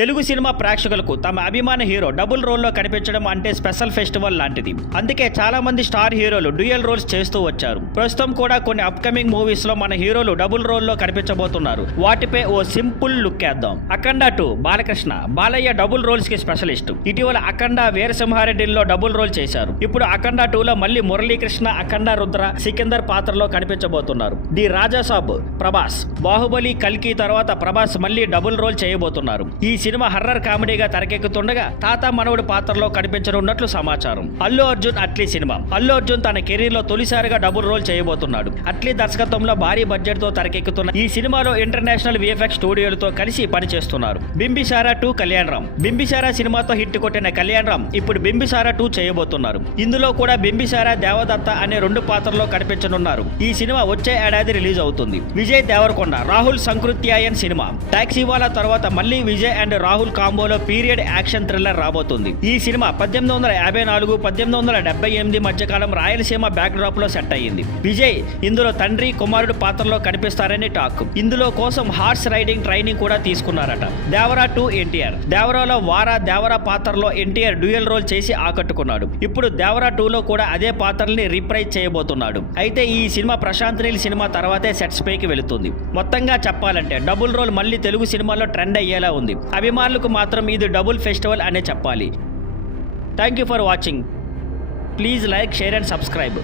Telugu cinema ప్రేక్షకులకు తమ అభిమాన హీరో డబుల్ రోల్లో కనిపించడం అంటే స్పెషల్ ఫెస్టివల్ లాంటిది. అందుకే చాలా మంది స్టార్ హీరోలు డ్యూయల్ రోల్స్ చేస్తూ వచ్చారు. ప్రస్తుతం కూడా కొన్ని అప్కమింగ్ మూవీస్ లో మన హీరోలు డబుల్ రోల్లో కనిపించబోతున్నారు. వాటిపై ఓ సింపుల్ లుక్ వేద్దాం. అఖండ 2 బాలకృష్ణ బాలయ్య డబుల్ రోల్స్ కి స్పెషలిస్ట్. ఇటీవల అఖండ వీరసింహారెడ్డిలో డబుల్ రోల్ చేశారు. ఇప్పుడు అఖండ 2 లో మళ్ళీ మురళీకృష్ణ, అఖండ రుద్ర, సికిందర్ పాత్రలో కనిపించబోతున్నారు. ది రాజా సాబ్ ప్రభాస్, బాహుబలి, కల్కి తర్వాత ప్రభాస్ మళ్ళీ డబుల్ రోల్ చేయబోతున్నారు. ఈ సినిమా హర్రర్ కామెడీగా తెరకెక్కుతుండగా తాత మనవడు పాత్రలో కనిపించనున్నట్లు సమాచారం. అల్లు అర్జున్ అట్లీ సినిమా. అల్లు అర్జున్ తన కెరీర్ లో తొలిసారిగా డబుల్ రోల్ చేయబోతున్నాడు. అట్లీ దర్శకత్వంలో భారీ బడ్జెట్ తో తెరకెక్కుతున్న ఈ సినిమాలో ఇంటర్నేషనల్ విఎఫ్ఎక్స్ స్టూడియోలతో కలిసి పనిచేస్తున్నారు. బింబిసారా 2 కళ్యాణ్ రామ్. బింబిసారా సినిమాతో హిట్ కొట్టిన కళ్యాణ్ రామ్ ఇప్పుడు బింబిసారా 2 చేయబోతున్నారు. ఇందులో కూడా బింబిసారా, దేవదత్త అనే 2 పాత్రల్లో కనిపించనున్నారు. ఈ సినిమా వచ్చే ఏడాది రిలీజ్ అవుతుంది. విజయ్ దేవరకొండ రాహుల్ సంకృత్యాయన్ సినిమా. టాక్సీ వాలా తర్వాత మళ్ళీ విజయ్ అండ్ రాహుల్ కాంబోలో పీరియడ్ యాక్షన్ థ్రిల్లర్ రాబోతుంది. ఈ సినిమా 1854 1878 మధ్యకాలం రాయలసీమ బ్యాక్ డ్రాప్ లో సెట్ అయ్యింది. విజయ్ ఇందులో తండ్రి కుమారుడు పాత్రలో కనిపిస్తారని టాక్. ఇందులో కోసం హార్స్ రైడింగ్ ట్రైనింగ్ కూడా తీసుకున్నారట. దేవరా 2 ఎన్టీఆర్. దేవరాలో దేవరా పాత్రలో ఎన్టీఆర్ డ్యూయల్ రోల్ చేసి ఆకట్టుకున్నాడు. ఇప్పుడు దేవరా 2 లో కూడా అదే పాత్రల్ని రీప్రైజ్ చేయబోతున్నాడు. అయితే ఈ సినిమా ప్రశాంత్ నీల్ సినిమా తర్వాతే సెట్స్ పైకి వెళుతుంది. మొత్తంగా చెప్పాలంటే డబుల్ రోల్ మళ్ళీ తెలుగు సినిమాలో ట్రెండ్ అయ్యేలా ఉంది. అభిమానులకు మాత్రం ఇది డబుల్ ఫెస్టివల్ అనే చెప్పాలి. Thank you for watching. Please like, share and subscribe.